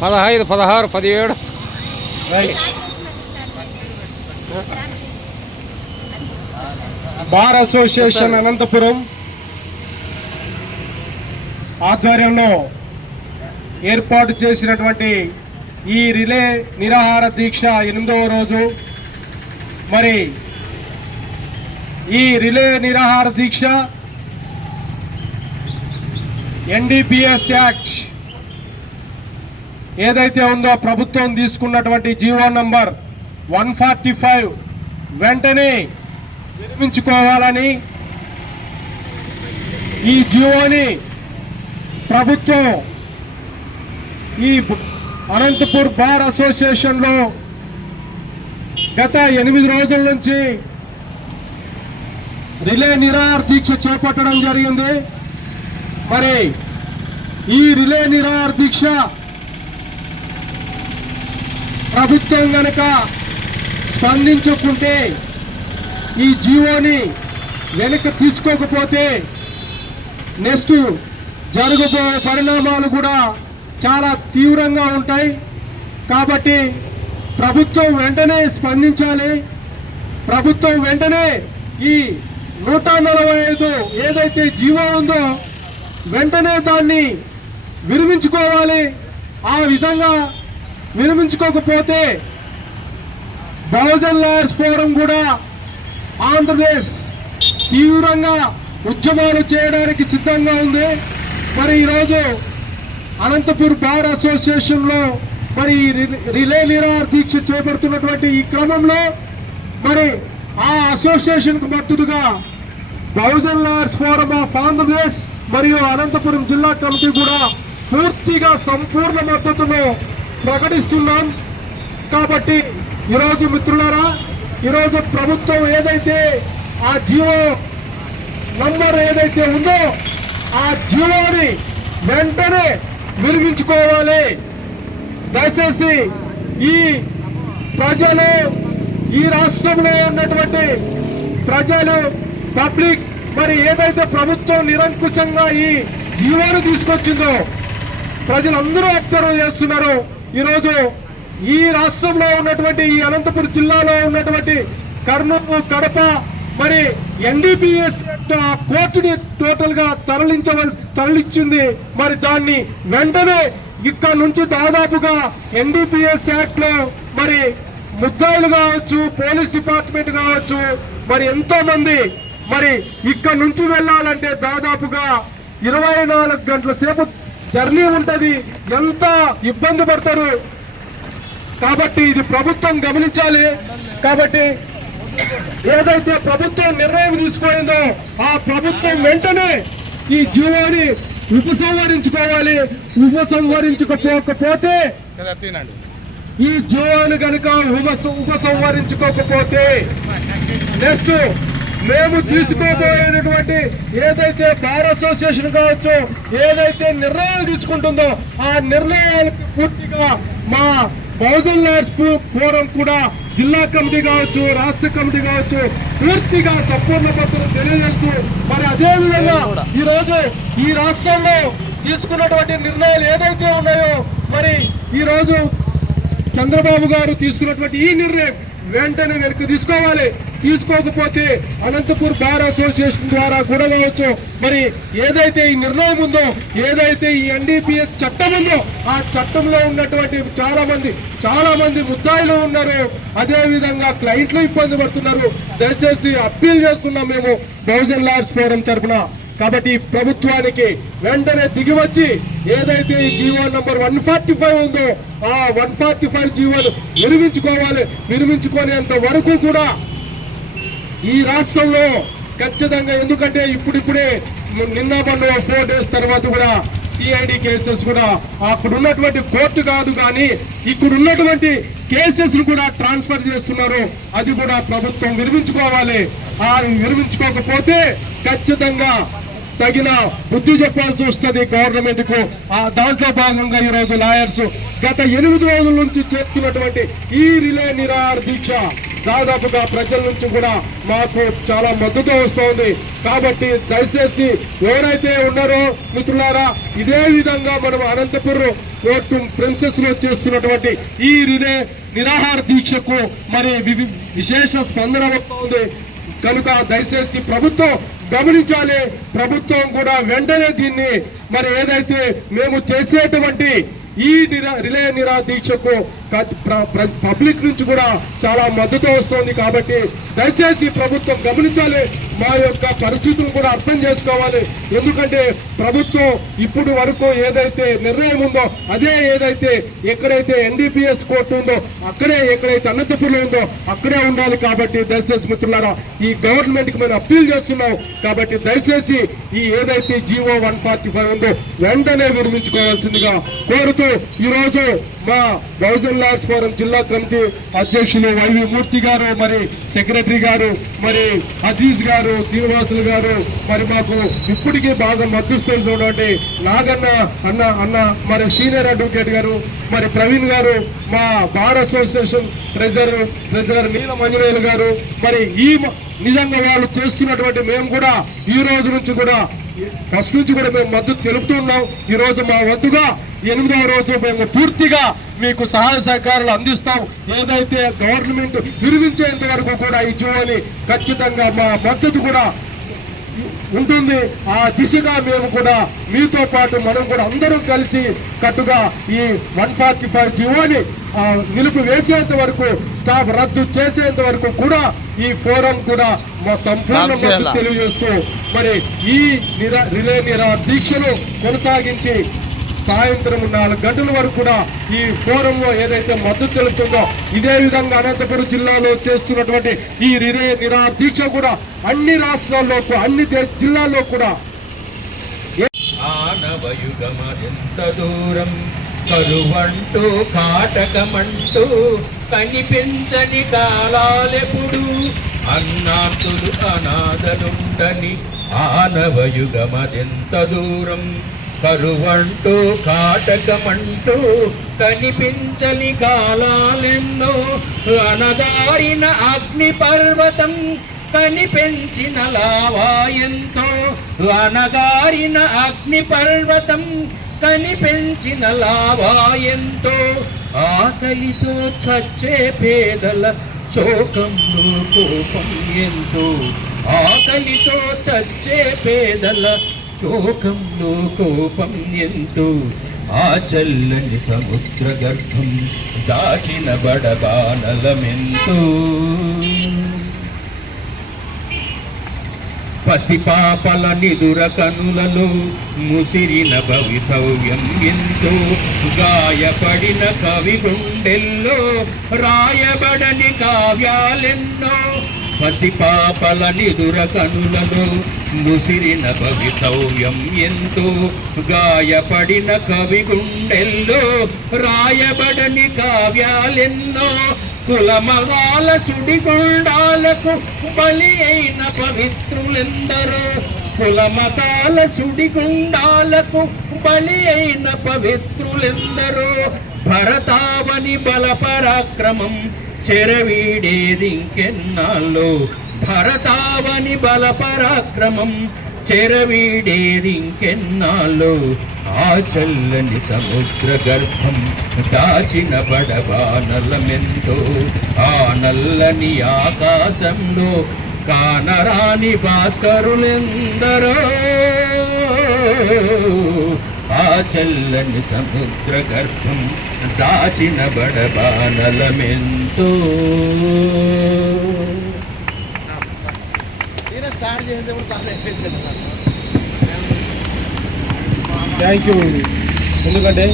పదహైదు పదహారు పదిహేడు. బార్ అసోసియేషన్ అనంతపురం ఆధ్వర్యంలో ఏర్పాటు చేసినటువంటి ఈ రిలే నిరాహార దీక్ష ఎనిమిదవ రోజు. మరి ఈ రిలే నిరాహార దీక్ష ఎన్డీపీఎస్ యాక్ట్ ఏదైతే ఉందో ప్రభుత్వం తీసుకున్నటువంటి GO number one forty five వెంటనే విరమించుకోవాలని ఈ జీవోని ప్రభుత్వం ఈ అనంతపూర్ బార్ అసోసియేషన్లో గత ఎనిమిది రోజుల నుంచి రిలే నిరాహార దీక్ష చేపట్టడం జరిగింది. మరి ఈ రిలే నిరాహార దీక్ష ప్రభుత్వం గనక స్పందించకుంటే ఈ జీవోని వెనక్కి తీసుకోకపోతే నెక్స్ట్ జరగబోయే పరిణామాలు కూడా చాలా తీవ్రంగా ఉంటాయి. కాబట్టి ప్రభుత్వం వెంటనే స్పందించాలి. ప్రభుత్వం వెంటనే ఈ నూట నలభై ఐదు ఏదైతే జీవో ఉందో వెంటనే దాన్ని విరమించుకోవాలి. ఆ విధంగా విరమించుకోకపోతే బహుజన్ లాయర్స్ ఫోరం కూడా ఆంధ్రప్రదేశ్ తీవ్రంగా ఉద్యమాలు చేయడానికి సిద్ధంగా ఉంది. మరి ఈరోజు అనంతపూర్ బార్ అసోసియేషన్లో మరి రి- రిలే నిరాహార దీక్ష చేపడుతున్నటువంటి ఈ క్రమంలో మరి ఆ అసోసియేషన్కు మద్దతుగా Bahujan lawyers forum of Andhra Pradesh మరియు అనంతపురం జిల్లా కమిటీ కూడా పూర్తిగా సంపూర్ణ మద్దతును ప్రకటిస్తున్నాం. కాబట్టి ఈరోజు మిత్రులారా ఈరోజు ప్రభుత్వం ఏదైతే ఆ జీవో నంబర్ ఏదైతే ఉందో ఆ జీవోని వెంటనే విరిగించుకోవాలి దయచేసి ఈ ప్రజలు ఈ రాష్ట్రంలో ఉన్నటువంటి ప్రజలు పబ్లిక్ మరి ఏదైతే ప్రభుత్వం నిరంకుశంగా ఈ జీవోను తీసుకొచ్చిందో ప్రజలందరూ అబ్జర్వ్ చేస్తున్నారు. ఈరోజు ఈ రాష్ట్రంలో ఉన్నటువంటి ఈ అనంతపురం జిల్లాలో ఉన్నటువంటి కర్నూలు కడప మరి ఎన్డీపీఎస్ కోర్టుని టోటల్గా తరలించవలసి తరలించింది మరి దాన్ని వెంటనే ఇక్కడ నుంచి దాదాపుగా ఎన్డీపీఎస్ యాక్ట్లో మరి ముద్దాయిలు కావచ్చు పోలీస్ డిపార్ట్మెంట్ కావచ్చు మరి ఎంతో మంది మరి ఇక్కడ నుంచి వెళ్ళాలంటే దాదాపుగా ఇరవై నాలుగు గంటల సేపు జర్నీ ఉంటుంది. ఎంత ఇబ్బంది పడతారు. కాబట్టి ఇది ప్రభుత్వం గమనించాలి. కాబట్టి ఏదైతే ప్రభుత్వం నిర్ణయం తీసుకోయిందో ఆ ప్రభుత్వం వెంటనే ఈ జీవోని ఉపసంహరించుకోవాలి. ఉపసంహరించుకోకపోతే ఈ జీవోని కనుక ఉపసంహరించుకోకపోతే నెక్స్ట్ మేము తీసుకోబోయేటటువంటి ఏదైతే బార్ అసోసియేషన్ కావచ్చు ఏదైతే నిర్ణయాలు తీసుకుంటుందో ఆ నిర్ణయాలకు పూర్తిగా మా బహుజన్ లాడ్స్ ఫోరం కూడా జిల్లా కమిటీ కావచ్చు రాష్ట్ర కమిటీ కావచ్చు పూర్తిగా సంపూర్ణ పత్రం తెలియజేస్తూ మరి అదే విధంగా ఈ రోజు ఈ రాష్ట్రంలో తీసుకున్నటువంటి నిర్ణయాలు ఏదైతే ఉన్నాయో మరి ఈ రోజు చంద్రబాబు గారు తీసుకున్నటువంటి ఈ నిర్ణయం వెంటనే వెనక్కి తీసుకోవాలి. తీసుకోకపోతే అనంతపూర్ బార్ అసోసియేషన్ ద్వారా కూడా కావచ్చు. మరి ఏదైతే ఈ నిర్ణయం ఉందో ఏదైతే ఈ ఎన్డీపీఎస్ చట్టం ఉందో ఆ చట్టంలో ఉన్నటువంటి చాలా మంది చాలా మంది ముద్దాయిలు ఉన్నారు. అదేవిధంగా క్లయింట్లు ఇబ్బంది పడుతున్నారు. దయచేసి అప్పీల్ చేస్తున్నాం మేము బహుజన్ లార్డ్స్ ఫోరం తరఫున. కాబట్టి ప్రభుత్వానికి వెంటనే దిగివచ్చి ఏదైతే ఈ GO number one forty five ఉందో ఆ వన్ ఫార్టీ ఫైవ్ జీవోను విరమించుకోవాలి విరమించుకునేంత వరకు కూడా ఈ రాష్ట్రంలో ఖచ్చితంగా ఎందుకంటే ఇప్పుడిప్పుడే నిన్న మొన్న ఫోర్ డేస్ తర్వాత కూడా సిఐడి కేసెస్ కూడా అక్కడ ఉన్నటువంటి కోర్టు కాదు కానీ ఇక్కడ ఉన్నటువంటి కేసెస్ కూడా ట్రాన్స్ఫర్ చేస్తున్నారు. అది కూడా ప్రభుత్వం నిర్మించుకోవాలి. ఆ నిర్మించుకోకపోతే ఖచ్చితంగా తగిన బుద్ధి చెప్పాల్సి వస్తుంది గవర్నమెంట్కు. ఆ దాంట్లో భాగంగా ఈ రోజు లాయర్స్ గత ఎనిమిది రోజుల నుంచి చేస్తున్నటువంటి ఈ రిలే నిరాహార దీక్ష. దాదాపుగా ప్రజల నుంచి కూడా మాకు చాలా మద్దతు వస్తోంది. కాబట్టి దయచేసి ఎవరైతే ఉన్నారో మిత్రులారా ఇదే విధంగా మనం అనంతపురం కోర్టు ప్రిన్సెస్లో చేస్తున్నటువంటి ఈ రిలే నిరాహార దీక్షకు మరి విశేష స్పందన వస్తుంది. కనుక దయచేసి ప్రభుత్వం గమనించాలి. ప్రభుత్వం కూడా వెంటనే దీన్ని మరి ఏదైతే మేము చేసేటువంటి ఈ నిరా రిలే నిరా దీక్షకు పబ్లిక్ నుంచి కూడా చాలా మద్దతు వస్తోంది కాబట్టి దయచేసి ప్రభుత్వం గమనించాలి. మా యొక్క పరిస్థితులను కూడా అర్థం చేసుకోవాలి. ఎందుకంటే ప్రభుత్వం ఇప్పుడు వరకు ఏదైతే నిర్ణయం ఉందో అదే ఏదైతే ఎక్కడైతే ఎన్డీపీఎస్ కోర్టు ఉందో అక్కడే ఎక్కడైతే అనంతపురం ఉందో అక్కడే ఉండాలి కాబట్టి దయచేసి మిత్రులారా ఈ గవర్నమెంట్కి మేము అప్పీల్ చేస్తున్నాం. కాబట్టి దయచేసి ఈ ఏదైతే జీవో వన్ ఫార్టీ ఫైవ్ ఉందో వెంటనే విరమించుకోవాల్సిందిగా కోరుతూ ఈరోజు మా బహుజన్ ఆర్ట్స్ ఫోరం జిల్లా కమిటీ అధ్యక్షులు వైవి మూర్తి గారు మరి సెక్రటరీ గారు మరి అజీజ్ గారు శ్రీనివాసులు గారు మరి మాకు ఇప్పటికీ బాగా మద్దతుస్తున్నటువంటి నాగన్న అన్న అన్న మరి సీనియర్ అడ్వకేట్ గారు మరి ప్రవీణ్ గారు మా బార్ అసోసియేషన్ ట్రెజరర్ ట్రెజరర్ నీలం అంజనేయులు గారు మరి ఈ నిజంగా వాళ్ళు చేస్తున్నటువంటి మేము కూడా ఈ రోజు నుంచి కూడా ఫస్ట్ నుంచి కూడా మేము మద్దతు తెలుపుతున్నాం ఈ రోజు మా వద్దుగా ఎనిమిదవ రోజు మేము పూర్తిగా మీకు సహాయ సహకారాలు అందిస్తాం. ఏదైతే గవర్నమెంట్ విరమించేంత వరకు కూడా ఈ జీవోని ఖచ్చితంగా మా మద్దతు కూడా ఉంటుంది. ఆ దిశగా మేము కూడా మీతో పాటు మనం కూడా అందరం కలిసి కట్టుగా ఈ వన్ ఫార్టీ ఫైవ్ జీవోని నిలుపు వేసేంత వరకు స్టాఫ్ రద్దు చేసేంత వరకు కూడా ఈ ఫోరం కూడా మా సంపూర్ణ తెలియజేస్తూ మరి ఈ నిరా రిలే నిరా దీక్షను కొనసాగించి సాయంత్రం నాలుగు గంటల వరకు కూడా ఈ ఫోరంలో ఏదైతే మద్దతు తెలుపుతుందో ఇదే విధంగా అనంతపురం జిల్లాలో చేస్తున్నటువంటి ఈ రిరే నిరాదీక్ష కూడా అన్ని రాష్ట్రాల్లో అన్ని జిల్లాల్లో కూడా. ఆనవయుగమదెంత దూరం? కరువంటూ కాటకమంటూ కనిపించని కాలాలెప్పుడు? అన్నాతులు అనాథలుండని ఆనవయుగమదెంత దూరం? కరువంటూ కాటకమంటూ కనిపించని కాలాలెన్నో అనదారిన అగ్ని పర్వతం కనిపెంచిన లావా ఎంతో అనగారిన అగ్ని పర్వతం కనిపెంచిన లావా ఎంతో ఆకలితో చచ్చే పేదల శోకంలో కోపం ఎంతో ఆకలితో చచ్చే పేదల శోకంలో కోపం ఎంతో ఆ చల్లని సముద్ర గర్భం దాచిన బడబానలమెంతో పసిపాపల నిదుర కనులలో ముసిరిన భవితవ్యం ఎంతో గాయపడిన కవి గుండెల్లో రాయబడని కావ్యాలెన్నో పసిపాపల నిదుర కనులలో ముసిరిన భవితవ్యం ఎంతో. గాయపడిన కవి గుండెల్లో రాయబడని కావ్యాలెన్నో. కులమగాల చుడిగుండాలకు బలి అయిన పవిత్రులెందరో. కులమతాల చుడిగుండాలకు బలి అయిన పవిత్రులెందరో. భరతావని బల పరాక్రమం భరతావని బల పరాక్రమం చెరవీడేది ఆ చల్లని సముద్ర గర్భం దాచిన బడబానలమెంతో ఆ నల్లని ఆకాశంలో కానరాని భాస్కరులెందరో? చల్లని సముద్ర గర్భం దాచిన బడబానలమెంతో. థ్యాంక్ యూ ఎందుకంటే